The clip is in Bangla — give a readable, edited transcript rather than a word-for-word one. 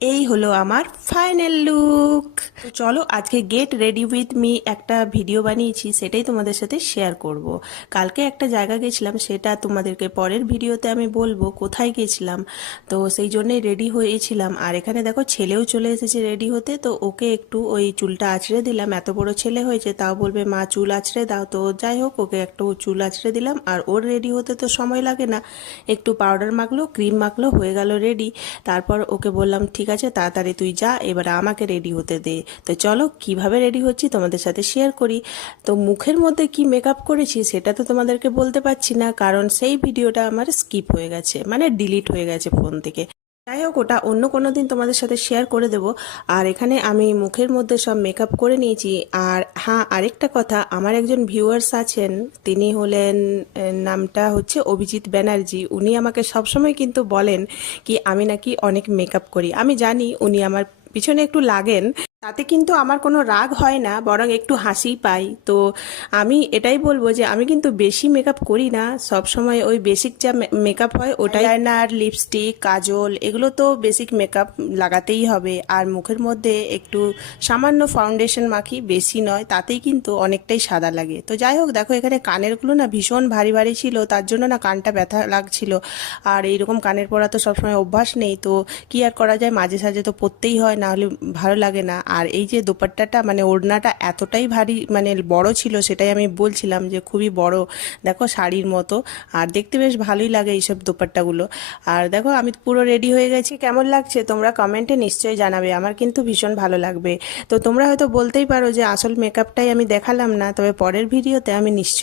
এই হলো আমার ফাইনাল লুক। তো চলো আজকে গেট রেডি উইথ মি একটা ভিডিও বানিয়েছি, সেটাই তোমাদের সাথে শেয়ার করব। কালকে একটা জায়গা গেছিলাম, সেটা তোমাদেরকে পরের ভিডিওতে আমি বলবো কোথায় গেছিলাম। তো সেই জন্যই রেডি হয়েছিলাম। আর এখানে দেখো ছেলেও চলে এসেছে রেডি হতে, তো ওকে একটু ওই চুলটা আঁচড়ে দিলাম। এত বড় ছেলে হয়েছে, তাও বলবে মা চুল আঁচড়ে দাও। তো যাই হোক, ওকে একটু চুল আঁচড়ে দিলাম। আর ওর রেডি হতে তো সময় লাগে না, একটু পাউডার মাখলো, ক্রিম মাখলো, হয়ে গেল রেডি। তারপর ওকে বললাম ঠিক আছে তাড়াতাড়ি তুই যা, এবার আমাকে রেডি হতে দে। তো চলো কিভাবে রেডি হচ্ছি তোমাদের সাথে শেয়ার করি। তো মুখের মধ্যে কি মেকআপ করেছি সেটা তো তোমাদেরকে বলতে পারছি না, কারণ সেই ভিডিওটা আমার স্কিপ হয়ে গেছে, মানে ডিলিট হয়ে গেছে ফোন থেকে। যাই হোক, ওটা অন্য কোনো দিন তোমাদের সাথে শেয়ার করে দেব। আর এখানে আমি মুখের মধ্যে সব মেকআপ করে নিয়েছি। আর হ্যাঁ, আরেকটা কথা, আমার একজন ভিউয়ার্স আছেন, তিনি হলেন নামটা হচ্ছে অভিজিৎ ব্যানার্জি। উনি আমাকে সবসময় কিন্তু বলেন কি আমি নাকি অনেক মেকআপ করি। আমি জানি উনি আমার পিছনে একটু লাগেন, তাতে কিন্তু আমার কোনো রাগ হয় না, বরং একটু হাসি পাই। তো আমি এটাই বলবো যে আমি কিন্তু বেশি মেকআপ করি না, সব সময় ওই বেসিক যা মেকআপ হয় ওটাই। লাইনার, লিপস্টিক, কাজল, এগুলো তো বেসিক মেকআপ লাগাতেই হবে। আর মুখের মধ্যে একটু সামান্য ফাউন্ডেশন মাখি, বেশি নয়, তাতেই কিন্তু অনেকটাই সাদা লাগে। তো যাই হোক, দেখো এখানে কানেরগুলো না ভীষণ ভারী ভারী ছিল, তার জন্য না কানটা ব্যথা লাগছিল। আর এইরকম কানের পরা তো সবসময় অভ্যাস নেই, তো কি আর করা যায়, মাঝে সাঝে তো পরতেই হয়, না হলে ভালো লাগে না। আর এই যে দোপাট্টাটা মানে ওড়নাটা এতটাই ভারী মানে বড় ছিল, সেটাই আমি বলছিলাম যে খুবই বড়, দেখো শাড়ির মতো। আর দেখতে বেশ ভালোই লাগে এইসব দোপাট্টাগুলো। আর দেখো আমি পুরো রেডি হয়ে গেছি, কেমন লাগছে তোমরা কমেন্টে নিশ্চয়ই জানাবে, আমার কিন্তু ভীষণ ভালো লাগবে। তো তোমরা হয়তো বলতেই পারো যে আসল মেকআপটাই আমি দেখালাম না, তবে পরের ভিডিওতে আমি নিশ্চয়ই